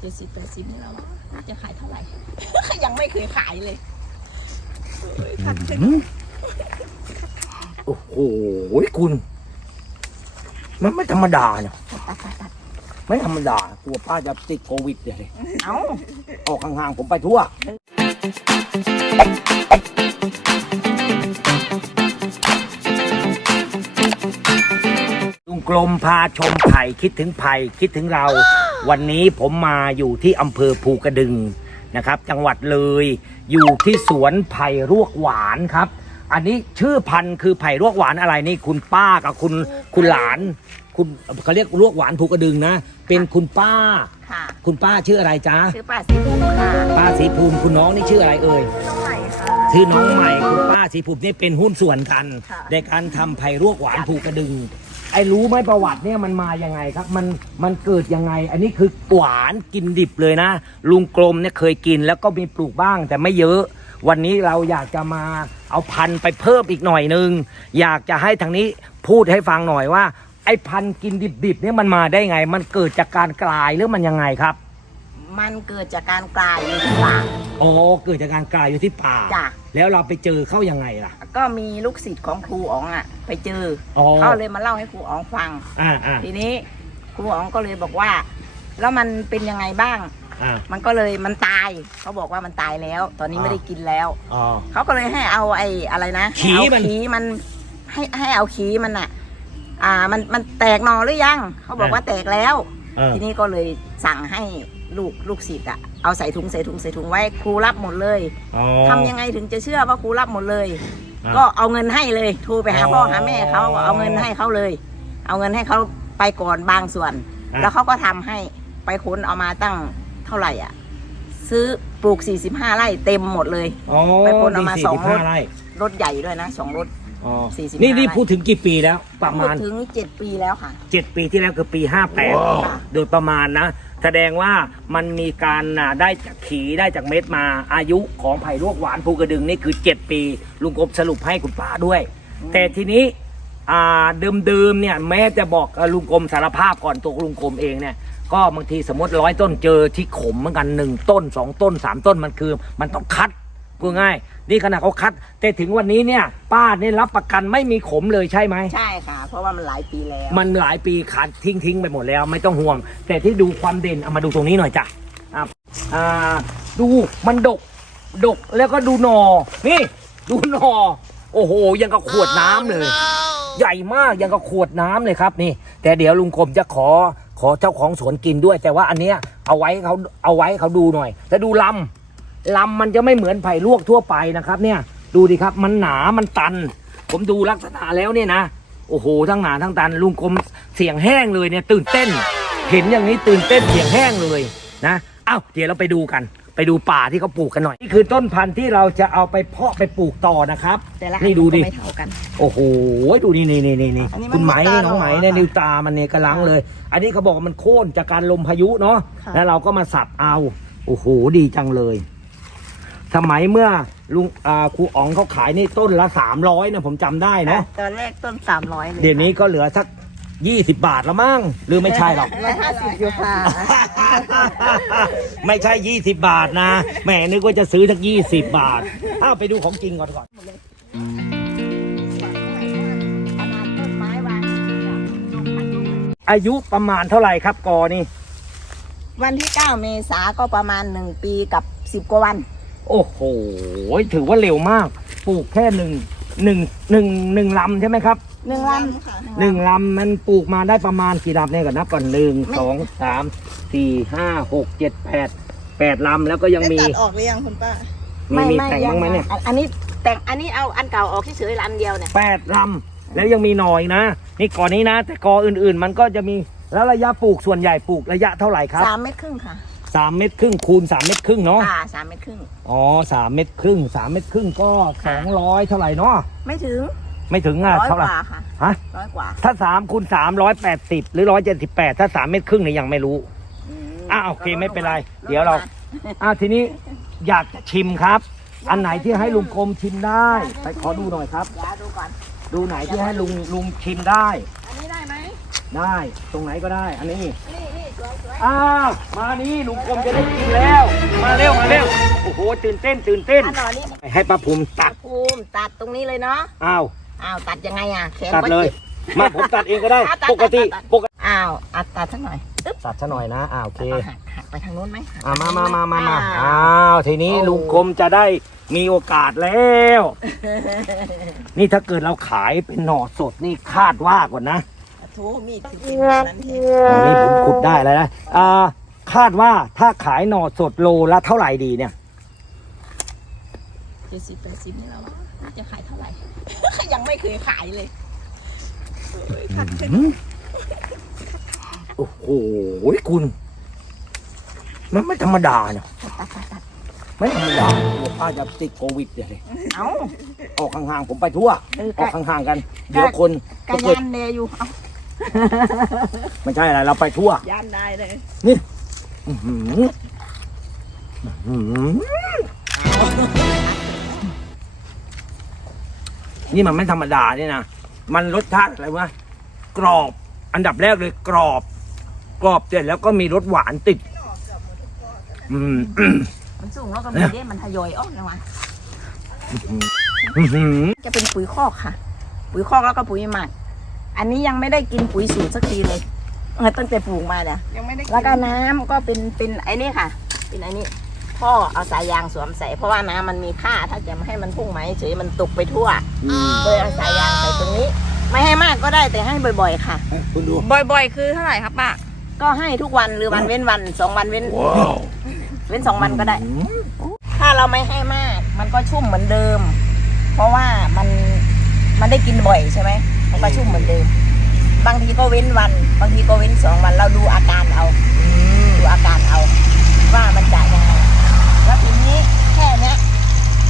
เจ็ดสิบแปดสิบนี่แล้วจะขายเท่าไหร่ ยังไม่เคยขายเลยเอ้ยพันขึ้นโอ้โหคุณ มันไม่ธรรมดาเนี่ยตัดตัดตัดไม่ธรรมดากลัวป้าจะติดโควิดเดี๋ยวนี้เอ้า ออกห่างๆผมไปทั่วลุงกลมพาชมไผ่คิดถึงไผ่คิดถึงเรา วันนี้ผมมาอยู่ที่อำเภอภูกระดึงนะครับ จังหวัดเลย อยู่ที่สวนไผ่รวกหวานครับ อันนี้ชื่อพันธุ์คือไผ่รวกหวานอะไรนี่คุณป้ากับคุณคุณหลาน คุณเขาเรียกรวกหวานภูกระดึงนะ เป็นคุณป้า ค่ะคุณป้าชื่ออะไรจ๊ะชื่อป้าสีภูมิค่ะป้าสีภูมิคุณน้องนี่ชื่ออะไรเอ่ย น้องใหม่ค่ะ ชื่อน้องใหม่คุณป้าสีภูมินี่เป็นหุ้นส่วนกัน ค่ะ ในการทำไผ่รวกหวานภูกระดึง ไอ้รู้ไหมประวัติเนี่ยมันมายังไงครับ มันมันเกิดยังไง อันนี้คือหวานกินดิบเลยนะ ลุงกลมเนี่ยเคยกินแล้วก็มีปลูกบ้างแต่ไม่เยอะ วันนี้เราอยากจะมาเอาพันธุ์ไปเพิ่มอีกหน่อยนึง อยากจะให้ทางนี้พูดให้ฟังหน่อยว่า ไอ้พันธุ์กินดิบๆเนี่ยมันมาได้ไง มันเกิดจากการกลายหรือมันยังไงครับ มันเกิดจากการกลายอยู่ที่ปากอ๋อเกิดจากการกลายอยู่ที่ป่าจ้ะ แล้วเราไปเจอเข้ายังไงล่ะ ก็มีลูกศิษย์ของครูอ๋องอะ ไปเจออ๋อเขาเลยมาเล่าให้ครูอ๋องฟัง อ่าอ่าทีนี้ครูอ๋องก็เลยบอกว่า แล้วมันเป็นยังไงบ้าง อ่า มันก็เลยมันตายเขาบอกว่ามันตายแล้ว ตอนนี้อ่า ไม่ได้กินแล้ว อ๋อ เขาก็เลยให้เอาไอ้อะไรนะขี้ให้มันเอาขี้มันให้ให้เอาขี้มันอะ อ่ามันมันแตกหนอหรือยัง เขาบอกว่าแตกแล้ว เออ ทีนี้ก็เลยสั่งให้ ลูกลูกศิษย์อะเอาใส่ถุงใส่ถุงใส่ถุงไว้ครูรับหมดเลยอ๋อ ทำยังไงถึงจะเชื่อว่าครูรับหมดเลย อะก็เอาเงินให้เลยโทรไปหาอ๋อพ่อหาแม่เขาเอาเงินให้เขาเลย เอาเงินให้เขาไปก่อนบางส่วน อะ แล้วเขาก็ทำให้ไปค้นเอามาตั้งเท่าไหร่อะ ซื้อปลูก 45 ไร่เต็มหมดเลย อ๋อไปคนเอามาสี่สองสิบรห้าถไร่รถใหญ่ด้วยนะสองรถ อ๋อสี่สิบนี่ห้านี่ไร่ พูดถึงกี่ปีแล้ว ประพูมาดณถึงเจ็ดปีแล้วค่ะเจ็ดปีที่แล้วคือปีห้าแปดค่ะโดยประมาณนะ แสดงว่ามันมีการอ่าได้จากขีได้จากเม็ดมาอายุของไผ่ลวกหวานภูกระดึงนี่คือเจ็ดปี ลุงกบสรุปให้คุณป้าด้วย แต่ทีนี้อ่าเดิมๆเนี่ยแม้จะบอกเอ่อลุงกรมสารภาพก่อนตัวลุงกรมเองเนี่ยก็บางทีสมมติร้อยต้นเจอที่ขมเหมือนกันหนึ่งต้นสองต้นสามต้นมันคือ มันต้องคัด พูดง่าย นี่ขนาดเขาคัด แต่ถึงวันนี้เนี่ย ป้าเนี่ยรับประกันไม่มีขมเลยใช่ไหม ใช่ค่ะ เพราะว่ามันหลายปีแล้ว มันหลายปีขาดทิ้งทิ้งไปหมดแล้วไม่ต้องห่วง แต่ที่ดูความเด่นเอามาดูตรงนี้หน่อยจ้ะอะอ่าดูมันดก ดกแล้วก็ดูหนอ นี่ ดูหนอ โอ้โห ยังกับขวดน้ำเลย ใหญ่มากยังกับขวดน้ำเลยครับนี่ แต่เดี๋ยวลุงคมจะขอขอเจ้าของสวนกินด้วย แต่ว่าอันเนี้ยเอาไว้เขาเอาไว้เขาดูหน่อย แล้วดูลำ ลำมันจะไม่เหมือนไผ่ลวกทั่วไปนะครับ เนี่ยดูดิครับมันหนามันตัน ผมดูลักษณะแล้วเนี่ยนะโอ้โหทั้งหนาทั้งตันลุงกรมเสียงแห้งเลยเนี่ยตื่นเต้น เห็นอย่างนี้ตื่นเต้นเสียงแห้งเลยนะเอ้าเดี๋ยวเราไปดูกัน ไปดูป่าที่เขาปลูกกันหน่อยนี่คือต้นพันธุ์ที่เราจะเอาไปเพาะไปปลูกต่อนะครับแต่ละนี่ดูดิ ก็ไม่เท่ากัน โอ้โห ดูนี่นี่นี่นี่นี่อันนี้มันคุณไหมตาน้องไหมหรอเนี่ยคะนิวตามันเนี่ยกำลังเลย อันนี้เขาบอกว่ามันโค่นจากการลมพายุเนาะ ค่ะ แล้วเราก็มาสับเอา โอ้โห ดีจังเลย สมัยเมื่อลุงอ่าครูอ๋องเขาขายนี่ต้นละสามร้อยนะผมจำได้เนาะตอนแรกต้น300เลยเดี๋ยวนี้ก็เหลือสักยี่สิบบาทแล้วมั้งหรือไม่ใช่หรอก ร้อยห้าสิบอยู่ค่ะไม่ใช่ยี่สิบบาทนะแหมนึกว่าจะซื้อสักยี่สิบบาทอ้าวไปดูของจริงก่อนก่อน ขนาดต้นไม้วางลงพันลูกอายุประมาณเท่าไหร่ครับกอนี่วันที่ 9 เมษาก็ประมาณ 1 ปีกับ 10 กว่าวัน โอ้โห ถือว่าเร็วมาก ปลูกแค่หนึ่งหนึ่งหนึ่งหนึ่งลำใช่ไหมครับหนึ่งลำค่ะหนึ่งลำมันปลูกมาได้ประมาณกี่ลำเนี่ยก่อนนับก่อนหนึ่งสองสามสี่ห้าหกเจ็ดแปดแปดลำแล้วก็ยังมีได้ตัดออกหรือยังคุณป้ามีมีแต่งบ้างไหมเนี่ยอัอันนี้แต่งอันนี้เอาอันเก่าออกที่เฉยๆอันเดียวเนี่ยแปดลำแล้วยังมีหน่อยนะ นี่ก่อนนี้นะ แต่กออื่นๆ มันก็จะมีแล้วระยะปลูกส่วนใหญ่ปลูกระยะเท่าไหร่ครับสามเมตรครึ่งค่ะ สามเมตรครึ่งคูณสามเมตรครึ่งเนาะอ่าสามเมตรครึ่ง อ๋อสามเมตรครึ่งสามเมตรครึ่งก็สองร้อยเท่าไหร่เนาะไม่ถึงไม่ถึงอะร้อยเท่ากไหร่ว่าค่ะฮะร้อยกว่าถ้าสามคูณสามร้อยแปดสิบหรือร้อยเจ็ดสิบแปดถ้าสามเมตรครึ่งเนี่ยยังไม่รู้ มอะโอเคไม่เป็นไร เดี๋ยวเรา อะทีนี้อยากจะชิมครับ อันไหนที่ให้ลุงกรมชิมได้ ไปขอดูหน่อยครับ เดี๋ยวดูก่อน ดูไหนที่ให้ลุงลุงชิมได้ อันนี้ได้ไหมได้ ตรงไหนก็ได้ อันนี้ นี่นี่สวยสวย อ้าวมานี่ลุงกรมจะได้กินแล้ว มาเร็วมาเร็วโอ้โหตื่นเต้นตื่นเต้น อันหนอนี่ให้ป้าภูมิตัดภูมิตัดตรงนี้เลยเนาะอ้าวอ้าวตัดยังไงอะแขนตัดก็เลยจ็บมาผมตัดเองก็ได้ อะตัดปกติตัดตัด ปกติอ้าวอัดตัดสักหน่อยอึ๊บตัดซะหน่อยนะอ้าวโอเคเอาหักหักไปทางนู้นไหมหัก อ่ามามามามามาอ่อ้าวทีนี้โอ้ ลุงกรมจะได้มีโอกาสแล้ว นี่ถ้าเกิดเราขายเป็นหน่อสดนี่คาดว่าก่อนนะ โถมีดถึงเป็นแบบนั้นเองอันนี้ผมขุดได้แล้วนะอ่าคาดว่าถ้าขายหน่อสดโลละเท่าไหร่ดีเนี่ย เจ็ดสิบแปดสิบนี่แล้ววะน่าจะขายเท่าไหร่ ยังไม่เคยขายเลยเอ้ยพันขึ้นอืมโอ้โหคุณ มันไม่ธรรมดาเนี่ยตัดตัดตัดไม่ธรรมดาเดี๋ยวป้าจะติดโควิดเดี๋ยวเลยเอ้าออกห่างๆผมไปทั่ว เออออกห่างๆกัน เดี๋ยวคนกาจะเกิดยันเดอยู่ เอ้า ไม่ใช่อะไรเราไปทั่วยันได้เลยอื้อหืออื้อหือนี่มันไม่ธรรมดาเนี่ยนะ มันรสชาติอะไรวะ กรอบ อันดับแรกเลยกรอบ กรอบเสร็จแล้วก็มีรสหวานติด อืม มันสูงแล้วก็มีเด้มันทยอยออกนะวะอื้อหือจะเป็นปุ๋ยคอกค่ะ ปุ๋ยคอกแล้วก็ปุ๋ยหมัก อันนี้ยังไม่ได้กินปุ๋ยสูตรสักทีเลยเออตั้งแต่ปลูกมาเนี่ยยังไม่ได้แล้วก็น้ำก็เป็นเป็นไอ้นี่ค่ะ เป็นไอ้นี่พ่อเอาสายยางสวมใส่เพราะว่าน้ำมันมีค่าถ้าจะไม่ให้มันพุ่งไหมาเฉยมันตกไปทั่วเลยเอาสายยางใส่ตรงนี้ ไม่ให้มากก็ได้แต่ให้บ่อย ๆ ค่ะคุณดูบ่อย ๆ คือเท่าไหร่ครับป้าก็ให้ทุกวันหรือวันเว้นวันสองวันเว้นเว้นสองวันก็ได้ ถ้าเราไม่ให้มาก มันก็ชุ่มเหมือนเดิม เพราะว่ามันมันได้กินบ่อยใช่ไหม มันก็ชุ่มเหมือนเดิม บางทีก็เว้นวัน บางทีก็เว้นสองวัน เราดูอาการเอาดูอาการเอา ว่ามันจะยังไงแล้วทีนี้แค่เนี้ย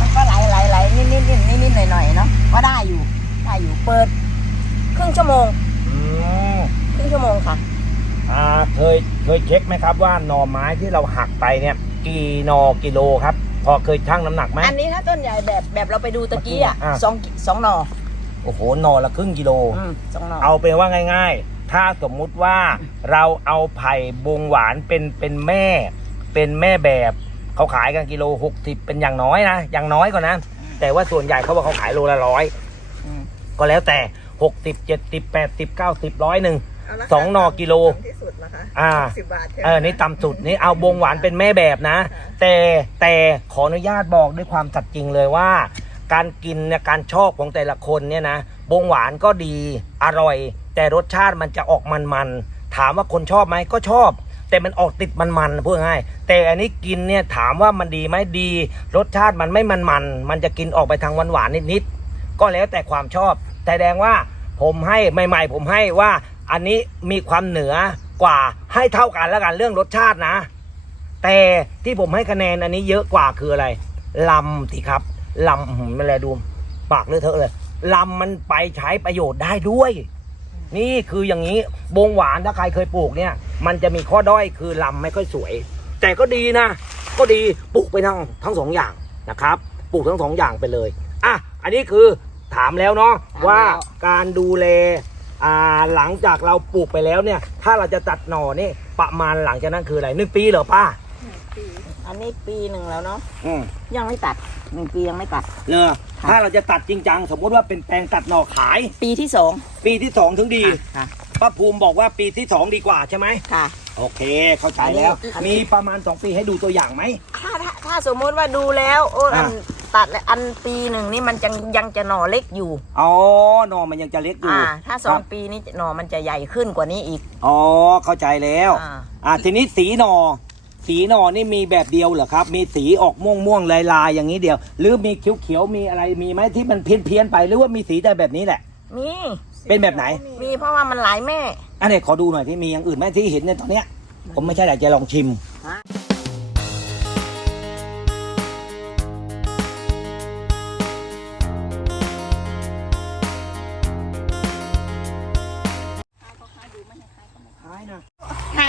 มันก็ไหลไหลไหลนิดนิดนิดนิดนิดหน่อยหน่อยๆเนาะก็ได้อยู่ได้อยู่เปิด ครึ่งชั่วโมงอืมครึ่งชั่วโมงค่ะอ่าเคยเคยเช็คไหมครับว่าหน่อไม้ที่เราหักไปเนี่ยกี่หน่อกิโลครับ พอเคยชั่งน้ำหนักไหมอันนี้ถ้าต้นใหญ่แบบแบบเราไปดูตะกี้อะอะสองกิสองหน่อ โอ้โหหน่อละครึ่งกิโล อืมสองหน่อ เอาเป็นว่าง่าย ๆ ถ้าสมมุติว่าเราเอาไผ่บงหวานเป็นเป็นแม่ เป็นแม่แบบเขาขายกันกิโลหกสิบเป็นอย่างน้อยนะอย่างน้อยก่อนนะแต่ว่าส่วนใหญ่เขาบอกเขาขายโลละร้อยอืม ก็แล้วแต่หกสิบเจ็ดสิบแปดสิบเก้าสิบร้อยหนึ่งสองหน่อกิโลที่สุดนะคะอ่า สิบบาทใช่ไหมเออนี่ต่ำสุดนี่เอาบงหวานเป็นแม่แบบนะ แต่แต่ขออนุญาตบอกด้วยความสัตย์จริงเลยว่า การกินเนี่ยการชอบของแต่ละคนเนี่ยนะบงหวานก็ดีอร่อย แต่รสชาติมันจะออกมันๆถามว่าคนชอบไหมก็ชอบ แต่มันออกติดมันๆพูดง่ายแต่อันนี้กินเนี่ยถามว่ามันดีไหมดี รสชาติมันไม่มันๆมันจะกินออกไปทางหวานๆนิดๆก็แล้วแต่ความชอบแต่แดงว่าผมให้ใหม่ ๆ ผมให้ว่าอันนี้มีความเหนือกว่าให้เท่ากันแล้วกันเรื่องรสชาตินะ แต่ที่ผมให้คะแนนอันนี้เยอะกว่าคืออะไรลำสิครับ ลำอื้อหือมันแลดู ปากเลอะเทอะเลยลำมันไปใช้ประโยชน์ได้ด้วย นี่คืออย่างนี้บงหวานถ้าใครเคยปลูกเนี่ย มันจะมีข้อด้อยคือลำไม่ค่อยสวย แต่ก็ดีนะ ก็ดีปลูกไปทั้งทั้งสองอย่างนะครับปลูกทั้งสองอย่างไปเลยอะอันนี้คือถามแล้วเนาะวว่าการดูแลอ่าหลังจากเราปลูกไปแล้วเนี่ย ถ้าเราจะตัดหน่อนี่ประมาณหลังจากนั้นคืออะไรหนึ่งปีเหรอป้า อันนี้ปีหนึ่งแล้วเนาะอืมยังไม่ตัดหนึ่งปียังไม่ตัด เลอถ้าเราจะตัดจริงจังสมมติว่าเป็นแปลงตัดหน่อขาย ปีที่สองปีที่สองถึงดีค่ะป้าภูมิบอกว่าปีที่สองดีกว่าใช่ไหมค่ะ โอเค เข้าใจแล้ว อันนี้ มีประมาณ2ปีให้ดูตัวอย่างไหม ถ้าถ้าถ้าสมมติว่าดูแล้วโอ้อันอะ ตัดแล้วอันปีหนึ่งนี่มันยังยังจะหน่อเล็กอยู่ อ๋อหนอมันยังจะเล็กอยู่อ่า ถ้าสองครับปีนี้หน่อมันจะใหญ่ขึ้นกว่านี้อีก อ๋อเข้าใจแล้ว อ่า อ่าทีนี้สีหนอ สีหนอนี่มีแบบเดียวเหรอครับ มีสีออกม่วงม่วงๆลายลายๆอย่างนี้เดียว หรือมีเขียวเขียวๆมีอะไรมีไหมที่มันเพี้ยนเพียนๆไปหรือว่ามีสีแต่แบบนี้แหละ มี เป็นแบบไหน มีเพราะว่ามันหลายแม่ อันนี้ขอดูหน่อยที่มีอย่างอื่นไหมที่เห็นในตอนเนี้ย ผมไม่ใช่แต่จะลองชิม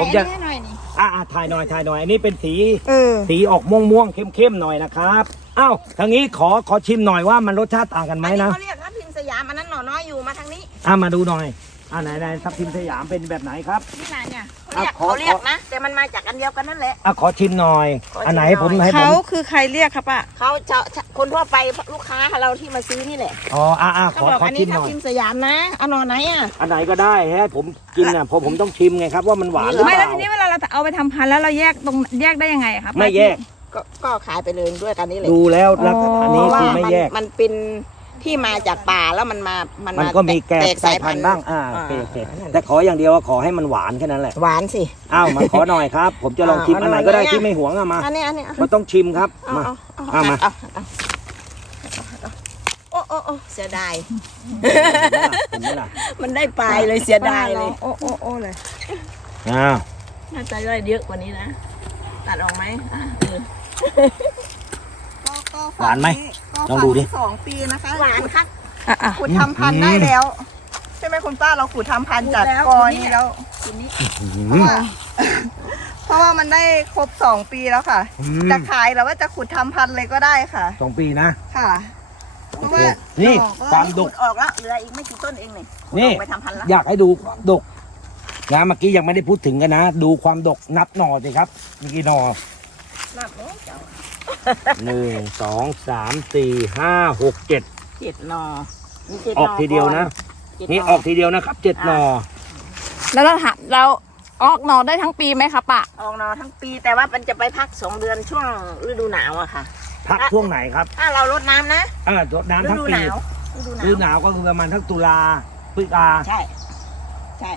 ผมจะถ่าย อันนี้หน่อยนี่อ่าถ่ายหน่อยถ่ายหน่อย อันนี้เป็นสีเออ สีออกม่วงม่วงๆเข้มๆหน่อยนะครับอ้าวทางนี้ขอขอชิมหน่อยว่ามันรสชาติต่างกันไหมอันนี้นะเขาเรียกทับทิมสยามอันนั้นหน่อน้อยอยู่มาทางนี้อ่ามาดูหน่อยอ่าไหนไหนทับทิมสยามเป็นแบบไหนครับ นี่ไหนเนี่ย เขาเรียกอะขอเขาเรียกขอนะ แต่มันมาจากอันเดียวกันนั่นแหละ อะขอชิมหน่อย ขอชิมอันไหนให้ผมหน่อยให้ผมเขาคือใครเรียกครับป้า เขาจะคนทั่วไปลูกค้าเราที่มาซื้อนี่แหละอ๋อ อะอะขเขาอบอกขออันชินี้มหทับน่อย ทิมสยามนะเอาหนอนไหนอะ อันไหนก็ได้ให้ผมกินอะเพราะผมต้องชิมไงครับว่ามันหวานหรือไม่เปแล้วล่า ทีนี้เวลาเราเอาไปทำพันธุ์แล้วเราแยกตรงแยกได้ยังไงครับ ไม่แยก ก็ก็ขายไปเลยด้วยกันนี่แหละดูแล้วลักษณะเพนี้ราะว่าคือไม่มันแยกมันเป็น ที่มาจากป่าแล้วมันมา มันมันมาก็มีแกตสายพันธุ์บ้างอ่าโอเคโอเคแต่ขออย่างเดียวว่าขอให้มันหวานแค่นั้นแหละหวานสิ อ้าวมาขอหน่อยครับ ผมจะลองชิมอ่าอันไหนก็ได้เอาหน่อยที่ไม่หวงอะมาอันนี้อันนี้เอามันต้องชิมครับเอามาเอาเอามาเอาเอาโอ้โอ้โอ้เสียดายเห็นไหมล่ะมันได้ปลายเลยเสียดายเลยโอ้โอ้โอ้เลยอ้าวน่าจะได้เยอะกว่านี้นะตัดออกไหมอะเออ หวานไหมลองดูดิ สองปีนะคะหวานครับอะอะขุดทำพันธุ์ได้แล้ว ใช่ไหมคุณป้าเราขุดทำพันธุ์จากขุดแล้วกอนี้แล้วทีนี้อืมเพราะว่ามันได้ครบสองปีแล้วค่ะ อืม จะขายหรือว่าจะขุดทำพันธุ์เลยก็ได้ค่ะ สองปีนะ ค่ะเพโอราะเคว่านี่ดอกก็ความดขุกดออกแล้วเหลืออีกไม่กี่ต้นเองนี่ขุดนี่ออกไปทำพันธุ์แล้วอยากให้ดูความดกนะเมื่อกี้ยังไม่ได้พูดถึงกันนะ ดูความดกนับหน่อสิครับมีกี่หน่อนับเนาะเจ้า หนึ่งสองสามสี่ห้าหกเจ็ดเจ็ดหนอมีจ็ออกทีเดียวนะ เจ็ดหนี่ออกทีเดียวนะครับเจ็ดหน่อแล้วเราถามเราออกหน่อได้ทั้งปีไหมครับป้าออกหนอทั้งปีแต่ว่ามันจะไปพักสองเดือนช่วงฤดูหนาวอะค่ะ พักช่วงไหนครับถ้าเราลดน้ำนะอ่ารดน้ำฤทั้งดูปีหนาวฤดูหนาฤวดูหนาวก็คือประมาณทั้งตุลาพฤศจิกาใช่ ใช่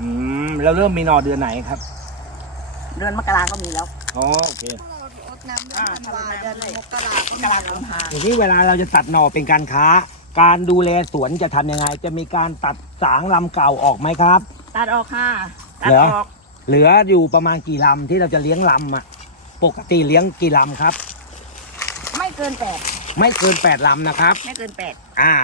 อืมแล้วเริ่มมีหน่อเดือนไหนครับเดือนมกราก็มีแล้วอ๋อโอเครด น้ำเดือนอ่าธันวาเดือนมกรามกราคมพาทีนี้เวลาเราจะตัดหน่อเป็นการค้า การดูแลสวนจะทำยังไง จะมีการตัดสางลำเก่าออกไหมครับ ตัดออกค่ะ ตัดเหรอออก เหลืออยู่ประมาณกี่ลำที่เราจะเลี้ยงลำอะ ปกติเลี้ยงกี่ลำครับ ไม่เกินแปดไม่เกินแปดลำนะครับ ไม่เกินแปดอ่า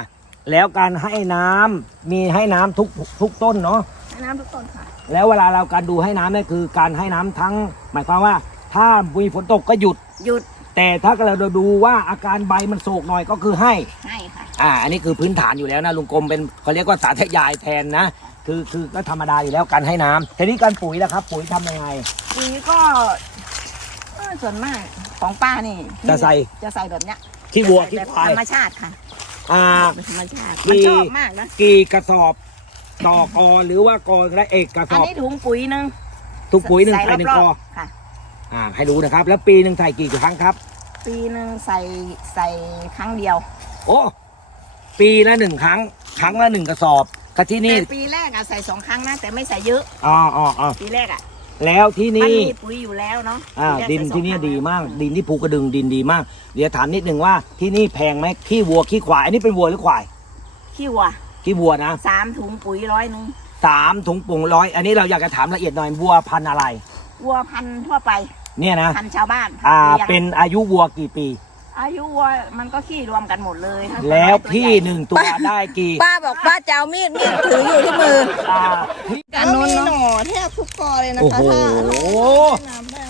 แล้วการให้น้ำมีให้น้ำทุกทุกต้นเนาะให้น้ำทุกต้นค่ะ แล้วเวลาเราการดูให้น้ำเนี่ยคือการให้น้ำทั้ง หมายความว่า ถ้ามีฝนตกก็หยุด หยุดแต่ถ้าเราดูว่าอาการใบมันโศกหน่อยก็คือให้ ให้ค่ะ อ่า อันนี้คือพื้นฐานอยู่แล้วนะลุงกรมเป็นเขาเรียกว่าสาธยายแทนนะ คือคือก็ธรรมดาอยู่แล้วการให้น้ำทีนี้การปุ๋ยนะครับ ปุ๋ยทำยังไง ปุ๋ยก็เออส่วนมากของป้านี่จะใส่ จะใส่แบบเนี้ยขี้วัวจะขี้ใส่แบบควาย ธรรมชาติค่ะอ่า เป็นธรรมชาติกี่มันชอบมากนะ กี่กระสอบต่อกอหรือว่ากอและเอกกระสอันอบนี้ถุงปุ๋ยหนึงทุกปุ๋ยหนึ่งใส่หนึ่งกอรบๆค่ะ อ่าให้รู้นะครับ แล้วปีหนึ่งใส่กี่ครั้งครับ ปีหนึ่งใส่ใส่ครั้งเดียวโอ้ปีละหนึ่งครั้ง ครั้งละหนึ่งกระสอบก็ที่นี่แต่ปีแรกอะใส่สองครั้งนะแต่ไม่ใส่เยอะ อ๋ออ๋ออ๋อปีแรกอะแล้วที่มันนี่มีปุ๋ยอยู่แล้วเนาะอ่าปีดินแรใส่สองที่นี่ครั้งดีมาก ดินที่ภูกระดึงดินดีมาก เดี๋ยวถามนิดนึงว่าที่นี่แพงไหมขี้วัวขี้ควายอันนี้เป็นวัวหรือควายขี้วัวขี้วัวนะสามถุงปุ๋ยร้อยหนึ่งสามถุงปุ๋งร้อยอันนี้เราอยากจะถามละเอียดหน่อยวัวพันธุ์อะไร วัวพันธุ์ทั่วไป เนี่ยนะพันธุ์ชาวบ้านอ่าพันธุ์ลี้ยงเป็นอายุวัวกี่ปี อายุวัวมันก็ขี้รวมกันหมดเลยทั้งแล้วตัวน้อยตัวพี่ใญ่หนึ่งตัวได้กี่ป้าบอกป้าจะเอามีดมีดถืออยู่ที่มืออ่าพี่ การแล้วนู้นมีเนาะ หน่อแทบทุกกอเลยนะโอ้คะโห ถ้าให้น้ำได้